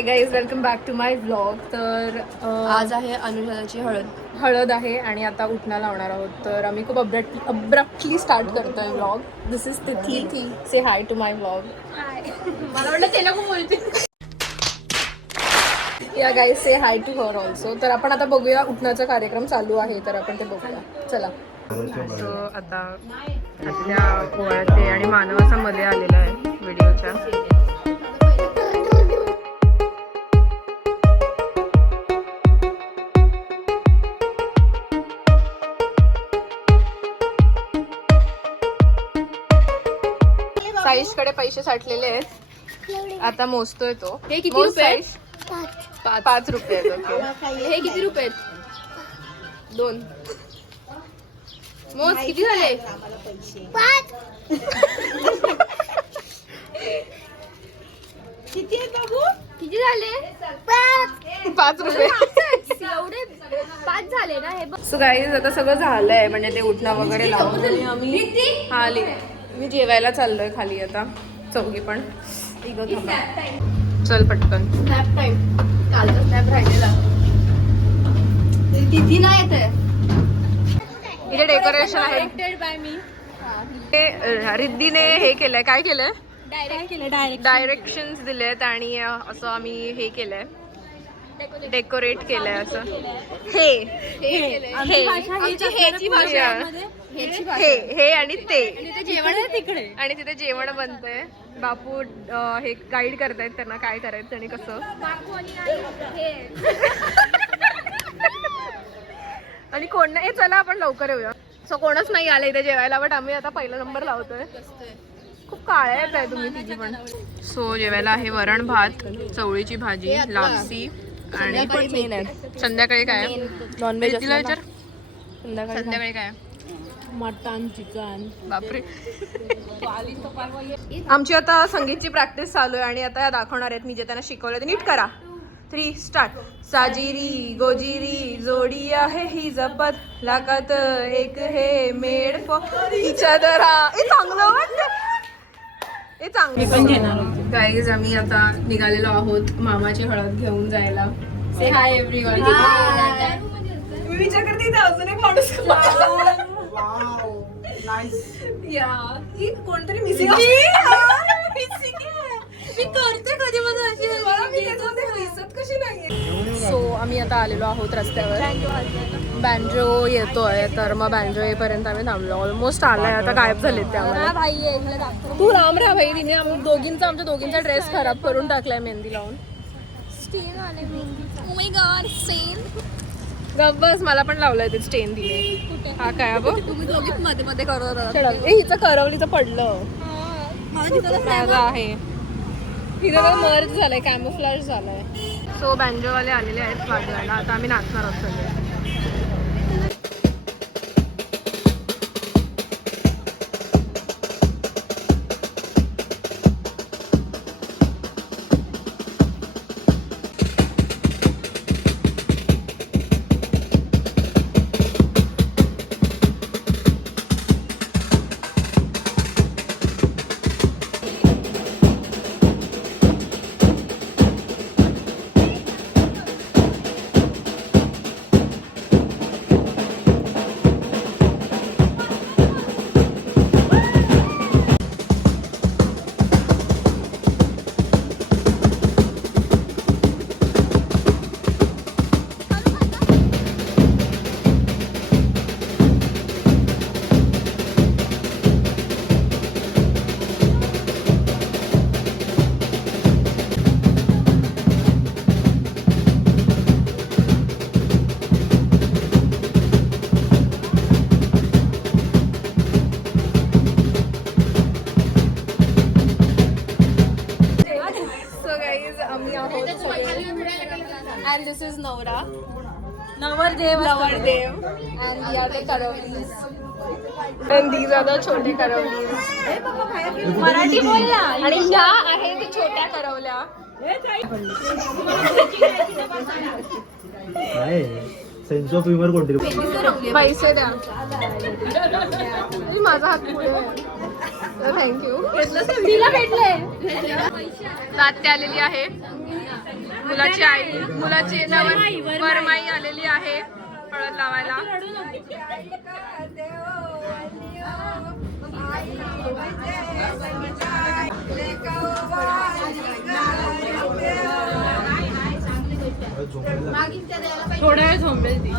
High guys, welcome back to my vlog. तर आज आहे अनुजाची हळद आहे आणि आता उठणं लावणार आहोत. तर आम्ही खूप अब्रप्टली स्टार्ट करतोय vlog. This is Tithi. Say hi to my vlog. मला वाटलं ते लोक बोलतील. या guys, say hi to her also. तर आपण आता बघूया, उठण्याचा कार्यक्रम चालू आहे तर आपण ते बघूया. चला. सो आता आत्या ओवाळते आणि मानव असा मध्ये आलेला आहे व्हिडिओच्या. साईशकडे पैसे साठलेले आहेत, आता मोजतोय तो. हे किती रुपये? 5 रुपये आहेत. ओके, हे किती रुपये? 2. मोज किती झाले? 5. किती आहे बाबू? किती झाले? 5 रुपये. एवढे 5 झाले ना हे. सो गाईज, आता सगळं झालंय, म्हणजे ते उठणं वगैरे लावून आम्ही आली. मी जेवायला चाललोय खाली आता, चौघी पण. चल पटकन. Snap time. कालचा स्नॅप राहिलेला. तिथी नाही येते. इथे डेकोरेशन आहे. बाय मी. ते रिद्धीने हे केलंय. काय केलंय? डायरेक्ट डायरेक्शन्स दिलेत आणि असं आम्ही हे केलंय, डेकोरेट केलंय असं. हे आणि ते जेवण आहे तिकडे. आणि तिथे जेवण बनतंय. बापू हे गाईड करतायत त्यांना काय करायचं आणि कसं. आणि कोण नाही. चला आपण लवकर येऊया. सो कोणच नाही आलं इथे जेवायला, बट आम्ही आता पहिला नंबर लावतोय. खूप काळे येत आहे तुम्ही तिघी पण. सो जेवायला आहे वरण भात, चवळीची भाजी, लापसी आणि संध्याकाळी काय नॉनव्हेज तिला विचार. संध्याकाळी संध्याकाळी काय? Mutton, chicken. बापरे. आमची आता संगीतची प्रॅक्टिस चालू आहे आणि आता या दाखवणार आहेत मी जे त्यांना शिकवलं ते. नीट करा. 3 स्टार्ट. साजिरी गोजिरी जोडी आहे ही जपत, लाकात एक हे मेड फॉर इच अदर. हे चांगलं वाटतं. हे चांगलं. गाईज, आम्ही आता निघालेलो आहोत मामाची हळद घेऊन जायला. से हाय एव्हरीवन. मी विचार करते इथे अजून एक माणूस या कोणतरी मिसिंग. मी करते कधी दिसत कशी नाहीये. सो आम्ही आता आलेलो आहोत रस्त्यावर. बँजो येतोय, तर मग बँजो येईपर्यंत आम्ही थांबलो. ऑलमोस्ट आलाय, आता गायब झालेत त्यामुळे. तू राम राहा भाई. तिने आमच्या दोघींचा ड्रेस खराब करून टाकलाय मेहंदी लावून. बस मला पण लावलंय ते स्टेन दिले. हा काय बघ, तुम्ही दोघी मध्ये मध्ये करत हिचं करवलीचं पडलं. माझं आहे हिचं मर्ज झालंय, कॅमोफ्लॅज झालाय. सो बँजोवाले आलेले आहेत वाजवायला. आता आम्ही नाचणार आहोत सगळे. And this is Nora. नवरदेव. And we are the Karavlis. And these are the छोटे करवलीज. मराठी बोल ना. आणि ह्या आहेत छोट्या करवल्या. काय सेन्स ऑफ ह्युमर कोणती? पैसे द्या. माझा हात पुढे. थँक्यू. तिला भेटलंय. आत्या आलेली आहे. मुलाची आई मुलाची वरमाई आलेली आहे हळद लावायला. थोड्या वेळ झोंबेल ती.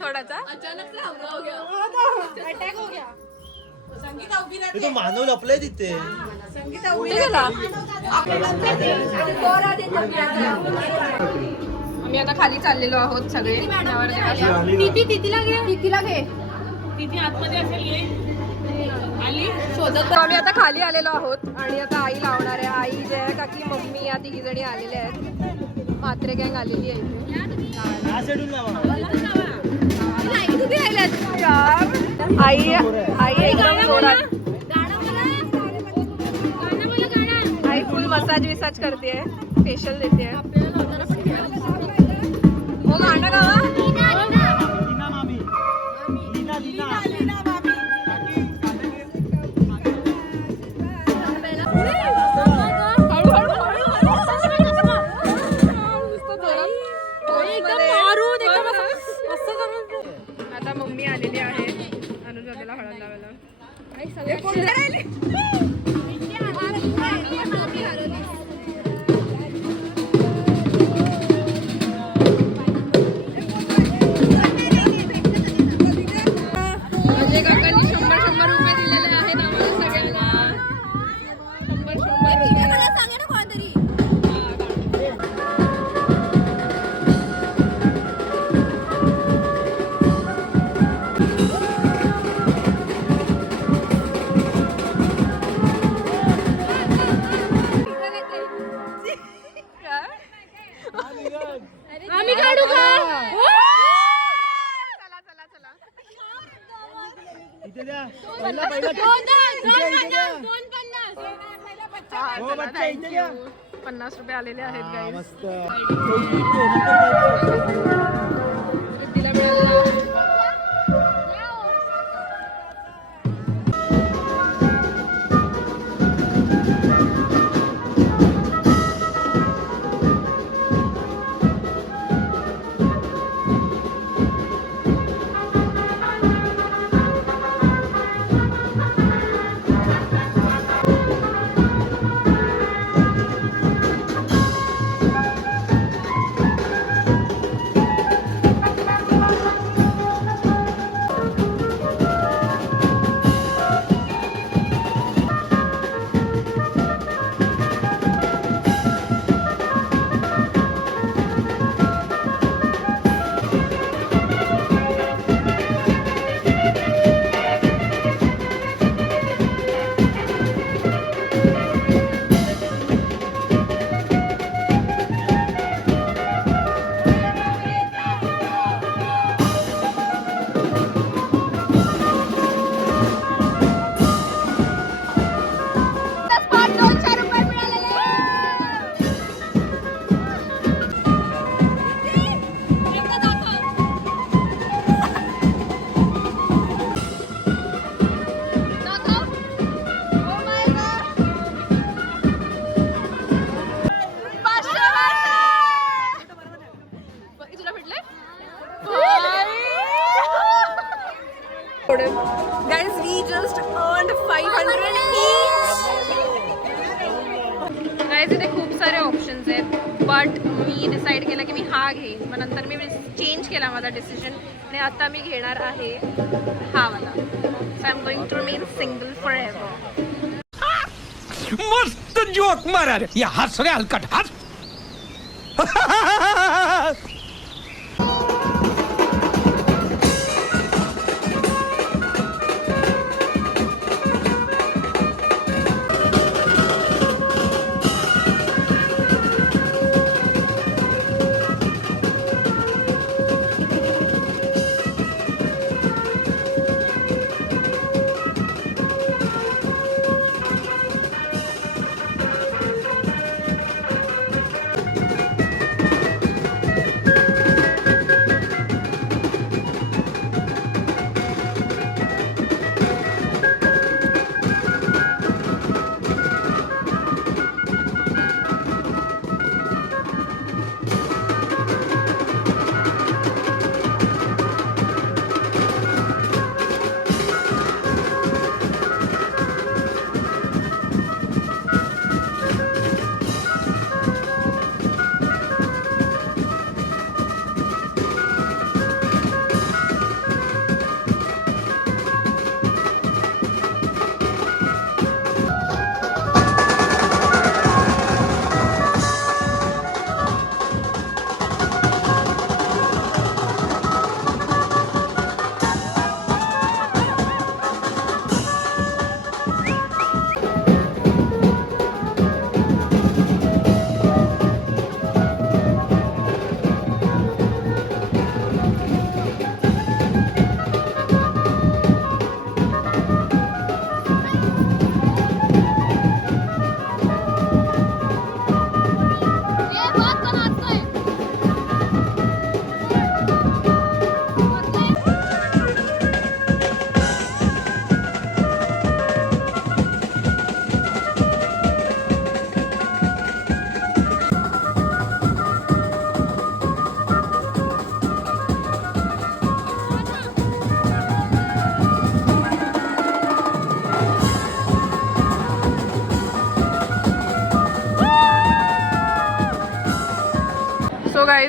थोडासा तो मानव लपलाय तिथे. आम्ही आता खाली चाललेलो आहोत सगळे. तिथीला घे. तिथे आतमध्ये असेल ये. आली शोधत. आम्ही आता खाली आलेलो आहोत आणि आता आई लावणार आहे. आई जय काकी मम्मी या तिघी जणी आलेल्या आहेत. म्हात्रे गँग आलेली आहे इथे. आई आई एकदम जोरात. आई फुल मसाज विसाज करते फेशियल देते. हो गाणं गावा. आता मम्मी आलेली आहे अनुजाला हळद लावायला. म्हणजे काकांनी 100 रुपये दिलेले आहेत आम्हाला सगळ्यांना. 100 सांगे ना कोणतरी. आम्ही काढू का? चला चला चला. इथे द्या. हा, चला, thank you. 50 रुपये आलेले आहेत गाईज. मस्त. तिला मिळालं. Guys, we just earned 500 each. Guys, इथे खूप सारे ऑप्शन्स आहेत बट मी डिसाईड केलं की मी हा घेईन. मग नंतर मी चेंज केला माझा डिसिजन आणि आता मी घेणार आहे हा वाला. So I am going to remain single forever एव्हर. मस्त जोक मारा रे. या हस रे हलकट हस.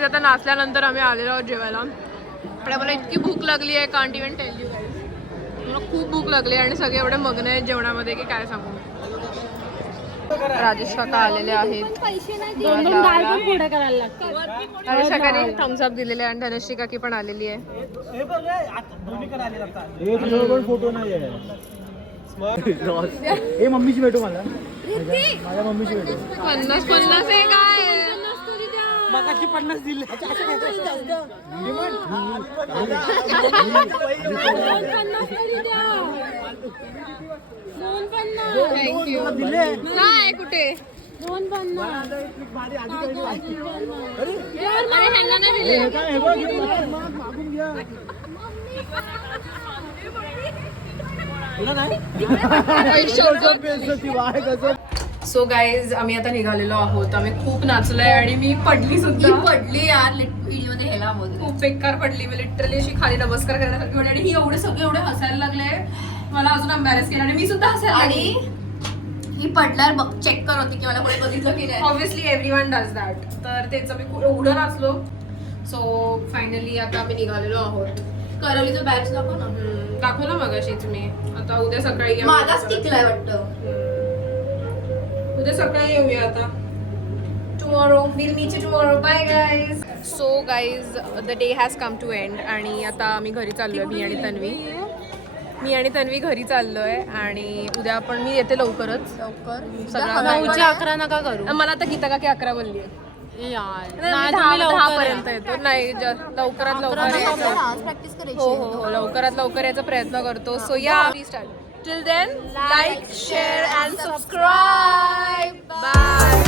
आता नाचल्यानंतर आम्ही आलेलो आहोत जेवायला. पण मला इतकी भूक लागली आहे, can't even tell you guys. मला खूप भूक लागली आणि सगळे एवढे मग्न आहेत जेवणामध्ये की काय सांगू. राजेश काका आलेले आहेत. राजेश काकाने थम्स अप दिलेले आणि धनश्री काकी पण आलेली आहे. फोटो नाही आहे. मम्मीची भेटू मला, माझ्या मम्मीची भेटू. 50 आहे काय? मगाशी 50 दिले. काय कुठे? अरे ह्यांना नाही दिले. सो गाईज आम्ही आता निघालेलो आहोत. आम्ही खूप नाचलोय आणि मी पडली सुद्धा. पडली यार व्हिडिओमध्ये ह्याला खूप बेकार पडली. मी लिटरली अशी खाली नमस्कार करण्यासारखी होती आणि ही एवढे सगळे एवढे हसायला लागले. मला अजून अम्बॅरेस केला आणि मी सुद्धा हसायला लागली. ही पडल्यावर चेक कर होती की मला कोणी बघितलं की नाही. Obviously everyone does that. तर त्याचं मी एवढं नाचलो. सो फायनली आता आम्ही निघालेलो आहोत. करवलीचं बॅग्स दाखव ना. दाखवलं मगाशीच मी. आता उद्या सकाळी माझाच टिकलाय वाटतं. उद्या सकाळी येऊया आता. Tomorrow will meet you tomorrow. Bye guys. So guys the day has come to end आणि आता आम्ही घरी चाललोय. मी आणि तन्वी घरी चाललोय आणि उद्या आपण मी येते लवकरच. सगळं 9-11 नका करू मला आता गीता काकी 11 बोलली आहे. यार. 10 पर्यंत येतो. नाही लवकरात लवकर यायचं. आज प्रॅक्टिस करायची. हो लवकरात लवकर यायचा प्रयत्न करतो. So yeah till then like share and subscribe. Bye.